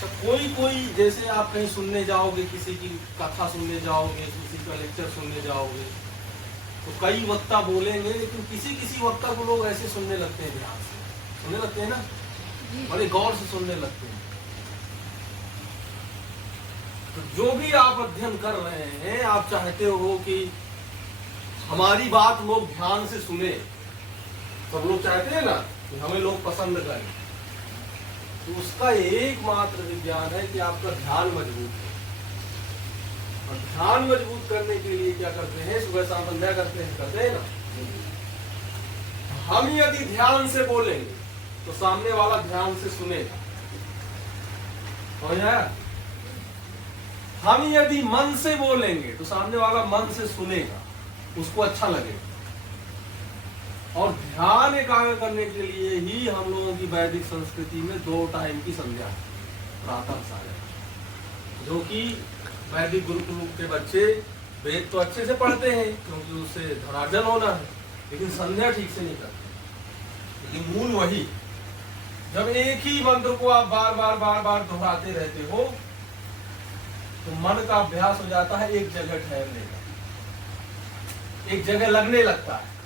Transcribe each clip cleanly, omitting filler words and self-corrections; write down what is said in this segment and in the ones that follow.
तो कोई कोई जैसे आप कहीं सुनने जाओगे, किसी की कथा सुनने जाओगे, किसी का लेक्चर सुनने जाओगे, तो कई वक्ता बोलेंगे, लेकिन किसी किसी वक्ता को लोग ऐसे सुनने लगते हैं, ध्यान से सुनने लगते हैं ना, बड़े गौर से सुनने लगते हैं। तो जो भी आप अध्ययन कर रहे हैं, आप चाहते हो कि हमारी बात लोग ध्यान से सुने, सब लोग चाहते हैं ना कि हमें लोग पसंद करें, तो उसका एकमात्र विज्ञान है कि आपका ध्यान मजबूत है। और ध्यान मजबूत करने के लिए क्या करते हैं, सुबह शाम संध्या करते हैं ना। हम यदि ध्यान से बोलेंगे तो सामने वाला ध्यान से सुनेगा, समझ आया? हम यदि मन से बोलेंगे तो सामने वाला मन से सुनेगा, उसको अच्छा लगेगा। और ध्यान एकाग्र करने के लिए ही हम लोगों की वैदिक संस्कृति में 2 टाइम की संध्या है, प्रातः सायं, जो कि वैदिक गुरुकुल के बच्चे वेद तो अच्छे से पढ़ते हैं क्योंकि उससे धरार्जन होना है, लेकिन संध्या ठीक से नहीं करते। लेकिन मूल वही, जब एक ही मंत्र को आप बार बार दोहराते रहते हो तो मन का अभ्यास हो जाता है एक जगह ठहरने का, एक जगह लगने लगता है।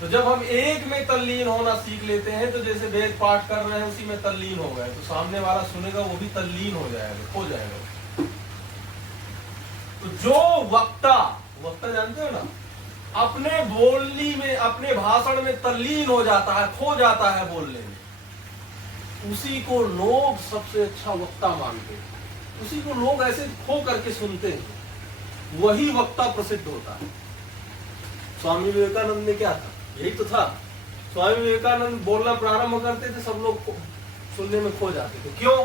तो जब हम एक में तल्लीन होना सीख लेते हैं, तो जैसे वेद पाठ कर रहे हैं उसी में तल्लीन हो गए, तो सामने वाला सुनेगा, वो भी तल्लीन हो जाएगा, खो जाएगा। तो जो वक्ता जानते हो ना, अपने बोलनी में, अपने भाषण में तल्लीन हो जाता है, खो जाता है बोलने में, उसी को लोग सबसे अच्छा वक्ता मानते हैं, उसी को लोग ऐसे खो करके सुनते हैं, वही वक्ता प्रसिद्ध होता है। स्वामी विवेकानंद ने क्या था, यही तो था। स्वामी विवेकानंद बोलना प्रारंभ करते थे, सब लोग सुनने में खो जाते थे। क्यों?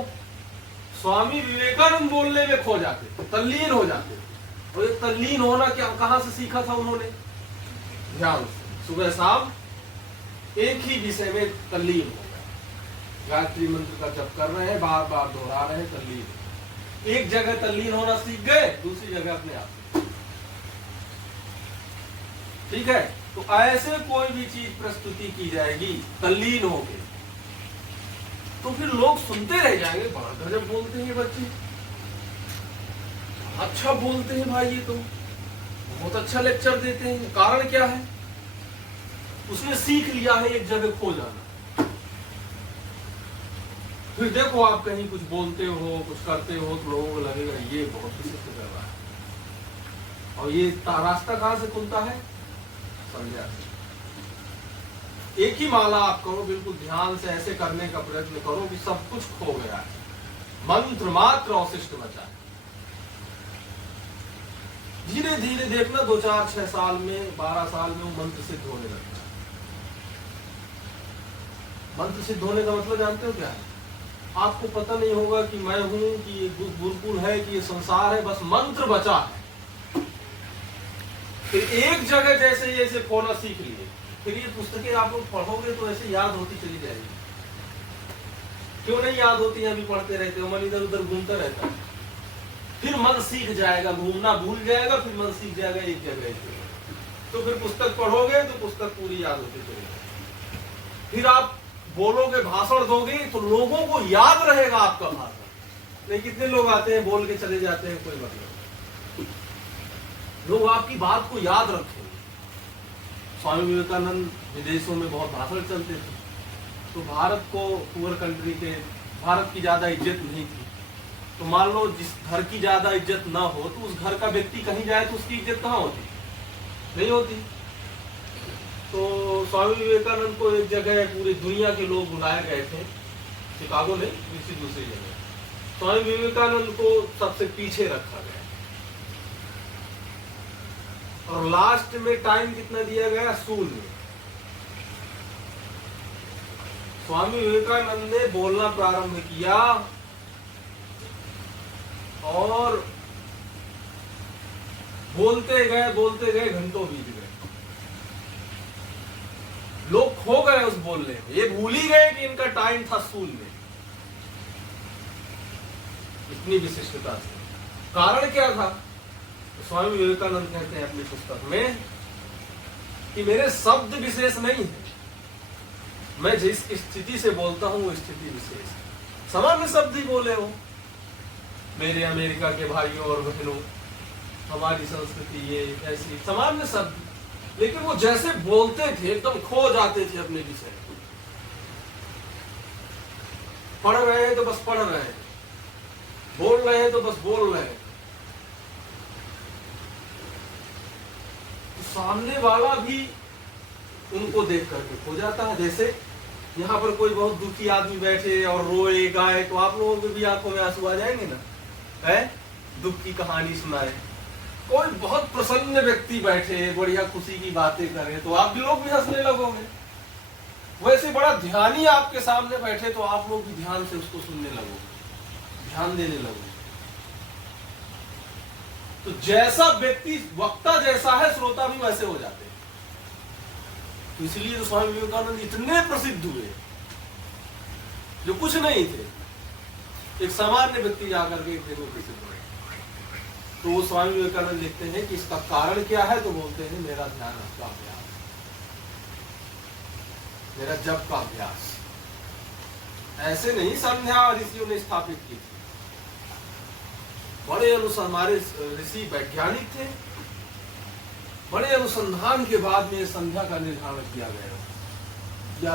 स्वामी विवेकानंद बोलने में खो जाते थे, तल्लीन हो जाते थे। और ये तल्लीन होना क्या, कहां से सीखा था उन्होंने? ध्यान से, सुबह शाम एक ही विषय में तल्लीन हो गया, गायत्री मंत्र का जप कर रहे हैं, बार बार दोहरा रहे हैं, तल्लीन। एक जगह तल्लीन होना सीख गए, दूसरी जगह अपने आप। ठीक है, तो ऐसे कोई भी चीज प्रस्तुति की जाएगी तल्लीन होके, तो फिर लोग सुनते रह जाएंगे, बड़ा गजब बोलते हैं बच्चे, अच्छा बोलते हैं भाई, ये तो बहुत अच्छा लेक्चर देते हैं। कारण क्या है? उसने सीख लिया है एक जगह खो जाना। फिर देखो आप कहीं कुछ बोलते हो, कुछ करते हो, तो लोगों को लगेगा ये बहुत विशिष्ट कर रहा है। और ये रास्ता कहां से खुलता है? संध्या से। एक ही माला आप करो, बिल्कुल ध्यान से ऐसे करने का प्रयत्न करो कि सब कुछ खो गया है, मंत्र मात्र अवशिष्ट बचा है। धीरे धीरे देखना, 2, 4, 6 साल में, 12 साल में वो मंत्र सिद्ध होने लगता है। मंत्र सिद्ध होने का मतलब जानते हो क्या है? आपको पता नहीं होगा कि मैं हूं, कि ये गुरुकुल है, कि ये संसार है, बस मंत्र बचा है। फिर एक जगह जैसे जैसे खोना सीख लिए, फिर ये पुस्तकें आप लोग पढ़ोगे तो ऐसे याद होती चली जाएगी। क्यों नहीं याद होती है? अभी पढ़ते रहते हो, मन इधर उधर घूमता रहता है, फिर मन सीख जाएगा, घूमना भूल जाएगा, फिर मन सीख जाएगा एक जगह। तो फिर पुस्तक पढ़ोगे तो पुस्तक पूरी याद होती चलेगी। फिर आप बोलोगे, भाषण दोगे, तो लोगों को याद रहेगा आपका भाषण। नहीं, कितने लोग आते हैं बोल के चले जाते हैं, कोई मतलब। लोग आपकी बात को याद रखेंगे। स्वामी विवेकानंद विदेशों में बहुत भाषण चलते थे, तो भारत को, पुअर कंट्री के, भारत की ज्यादा इज्जत नहीं थी। तो मान लो जिस घर की ज्यादा इज्जत ना हो, तो उस घर का व्यक्ति कहीं जाए तो उसकी इज्जत कहाँ होती? नहीं होती। तो स्वामी विवेकानंद को एक जगह पूरी दुनिया के लोग बुलाए गए थे, शिकागो में, किसी दूसरी जगह। स्वामी विवेकानंद को सबसे पीछे रखा गया, और लास्ट में टाइम कितना दिया गया? शून्य। स्वामी विवेकानंद ने बोलना प्रारंभ किया और बोलते गए, घंटों बीत गए। लोग खो गए उस बोलने में, ये भूल ही गए कि इनका टाइम था शून्य। इतनी विशिष्टता से। कारण क्या था? स्वामी विवेकानंद कहते हैं अपनी पुस्तक में कि मेरे शब्द विशेष नहीं है, मैं जिस स्थिति से बोलता हूं वो स्थिति विशेष है। सामान्य शब्द ही बोले हो, मेरे अमेरिका के भाइयों और बहनों, हमारी संस्कृति ये ऐसी सामान्य शब्द, लेकिन वो जैसे बोलते थे एकदम खो जाते थे अपने विषय। पढ़ रहे हैं तो बस पढ़ रहे हैं, बोल रहे हैं तो बस बोल रहे हैं। तो सामने वाला भी उनको देख करके खो जाता है। जैसे यहाँ पर कोई बहुत दुखी आदमी बैठे और रोए गाए तो आप लोगों के भी आंखों में आंसू आ जाएंगे ना, है? दुख की कहानी सुनाए। कोई बहुत प्रसन्न व्यक्ति बैठे बढ़िया खुशी की बातें करे तो आप भी लोग भी हंसने लगोगे। वैसे बड़ा ध्यानी आपके सामने बैठे तो आप लोग भी ध्यान से उसको सुनने लगोगे, ध्यान देने लगोगे। तो जैसा व्यक्ति वक्ता जैसा है श्रोता भी वैसे हो जाते हैं। तो इसलिए तो स्वामी विवेकानंद इतने प्रसिद्ध हुए, जो कुछ नहीं थे, एक सामान्य व्यक्ति जाकर के एक दिन में प्रसिद्ध हुए। तो वो स्वामी विवेकानंद लिखते हैं कि इसका कारण क्या है, तो बोलते हैं मेरा ध्यान का अभ्यास, मेरा जप का अभ्यास। ऐसे नहीं संध्या ऋषियों ने स्थापित की थी। बड़े अनुसार हमारे ऋषि वैज्ञानिक थे, बड़े अनुसंधान के बाद में संध्या का निर्धारण किया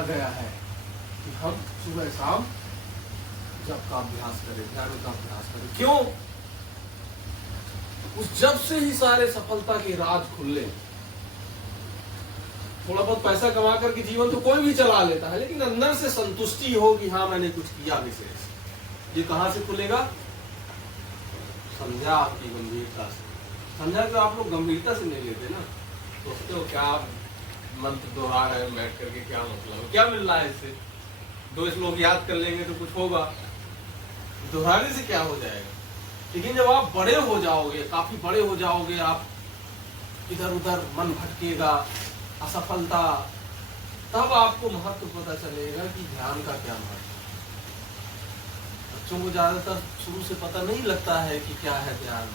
गया है कि हम सुबह शाम जप का अभ्यास करें, ध्यान का अभ्यास करें। क्यों? उस जब से ही सारे सफलता के राज खुले। थोड़ा बहुत पैसा कमा करके जीवन तो कोई भी चला लेता है, लेकिन अंदर से संतुष्टि हो कि हाँ मैंने कुछ किया विशेष, ये कहां से खुलेगा? संध्या आपकी गंभीरता से। संध्या तो आप लोग गंभीरता से नहीं लेते ना, सोचते हो क्या मंत्र दोहरा रहे हैं बैठ करके, क्या मतलब, क्या मिल रहा है इससे? 2 श्लोक याद कर लेंगे तो कुछ होगा, दोहराने से क्या हो जाएगा? लेकिन जब आप बड़े हो जाओगे, काफी बड़े हो जाओगे, आप इधर उधर मन भटकेगा, असफलता, तब आपको महत्व पता चलेगा कि ध्यान का क्या महत्व। बच्चों को ज्यादातर शुरू से पता नहीं लगता है कि क्या है ध्यान,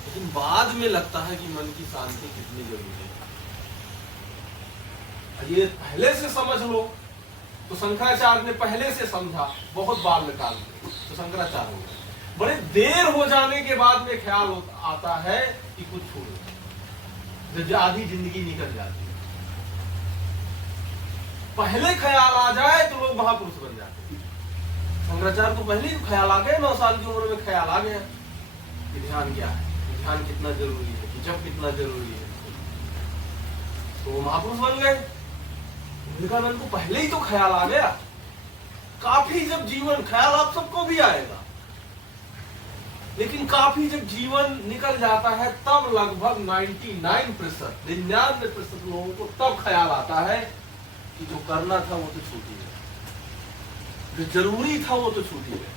लेकिन बाद में लगता है कि मन की शांति कितनी जरूरी है। ये पहले से समझ लो तो शंकराचार्य ने पहले से समझा, बहुत बाल निकाल तो शंकराचार्य हो गए। बड़े देर हो जाने के बाद में ख्याल आता है कि कुछ छूट गया, जब आधी जिंदगी निकल जाती है। पहले ख्याल आ जाए तो लोग महापुरुष बन जाते हैं। शंकराचार्य को पहले ही ख्याल आ गया, 9 साल की उम्र में ख्याल आ गया कि ध्यान क्या है, कि ध्यान कितना जरूरी है, कि जप कितना जरूरी है, तो वो महापुरुष बन गए। विवेकानंद को पहले ही तो ख्याल आ गया। काफी जब जीवन, ख्याल आप सबको भी आएगा, लेकिन काफी जब जीवन निकल जाता है तब लगभग 99% लोगों को तब ख्याल आता है कि जो करना था वो तो छूट ही गया, जो जरूरी था वो तो छूट ही गया,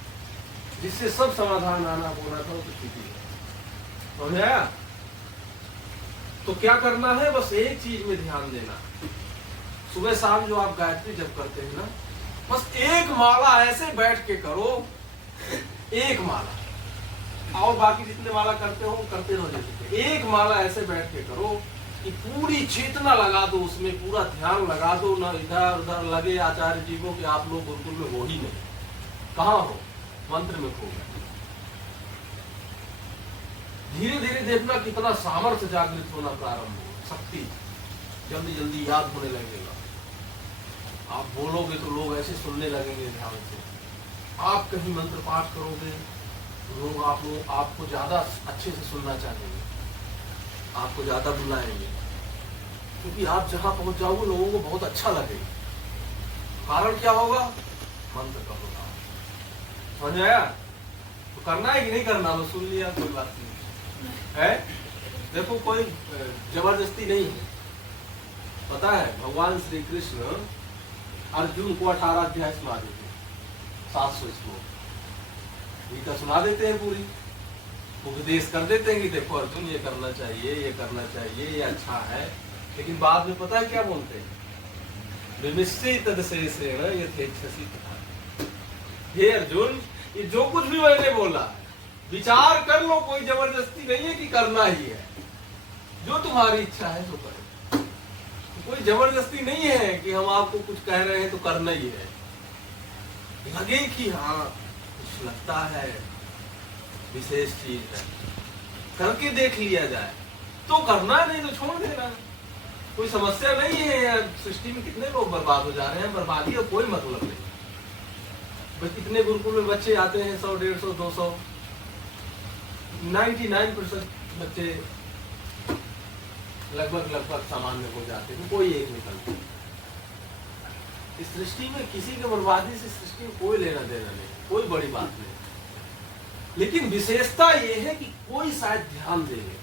जिससे सब समाधान आना होना था वो तो छूट ही गया। समझ आया? तो क्या करना है? बस एक चीज में ध्यान देना। सुबह शाम जो आप गायत्री जप करते हैं ना, बस एक माला ऐसे बैठ के करो, एक माला, और बाकी जितने माला करते हो करते रहो। जैसे एक माला ऐसे बैठ के करो कि पूरी चेतना लगा दो उसमें, पूरा ध्यान लगा दो, ना इधर उधर लगे आचार्य जी को कि आप लोग गुरुकुल में हो ही नहीं, कहाँ हो, मंत्र में खो गए। धीरे धीरे देखना कितना सामर्थ्य जागृत होना प्रारंभ हो, शक्ति जल्दी जल्दी याद होने लगेगा। आप बोलोगे तो लोग ऐसे सुनने लगेंगे ध्यान से। आप कहीं मंत्र पाठ करोगे तो लोग आपको ज्यादा अच्छे से सुनना चाहेंगे, आपको ज्यादा बुलाएंगे, क्योंकि आप जहां पहुंच जाओगे लोगों को बहुत अच्छा लगेगा। कारण क्या होगा? मंत्र का होगा। समझ आया? तो करना है कि नहीं करना? बस सुन लिया, कोई बात नहीं है। देखो कोई जबरदस्ती नहीं है। पता है भगवान श्री कृष्ण अर्जुन को 18 अध्याय सुना देते हैं, 700 श्लोक गीता सुना देते हैं पूरी, उपदेश कर देते हैं कि देखो अर्जुन ये करना चाहिए, ये करना चाहिए, ये अच्छा है। लेकिन बाद में पता है क्या बोलते हैं? हे अर्जुन, ये जो कुछ भी मैंने बोला विचार कर लो, कोई जबरदस्ती नहीं है कि करना ही है, जो तुम्हारी इच्छा है तो करो। कोई जबरदस्ती नहीं है कि हम आपको कुछ कह रहे हैं तो करना ही है। लगे कि हाँ लगता है विशेष चीज है, करके देख लिया जाए तो करना, नहीं तो छोड़ देना। कोई समस्या नहीं है। सृष्टि में कितने लोग बर्बाद हो जा रहे हैं, बर्बादी का कोई मतलब नहीं। बस कितने गुरुकुल में बच्चे आते हैं 100, 150, 200, 99% बच्चे लगभग सामान्य हो जाते हैं, कोई एक निकलता। इस सृष्टि में किसी की बर्बादी से सृष्टि में कोई लेना देना नहीं, कोई बड़ी बात नहीं। लेकिन विशेषता यह है कि कोई शायद ध्यान देंगे।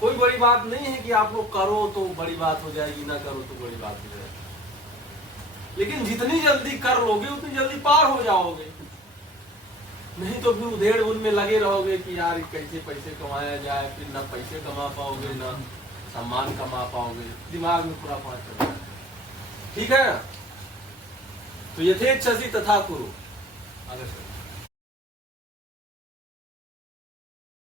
कोई बड़ी बात नहीं है कि आप लोग करो तो बड़ी बात हो जाएगी, ना करो तो बड़ी बात हो जाएगी। लेकिन जितनी जल्दी कर लोगे उतनी जल्दी पार हो जाओगे। नहीं तो फिर उधेड़ में लगे रहोगे कि यार कैसे पैसे कमाया जाए, फिर ना पैसे कमा पाओगे ना सम्मान कमा पाओगे, दिमाग में पूरा पाँच चल रहा है। ठीक है ना? तो यथेच्छसि तथा कुरु। अगर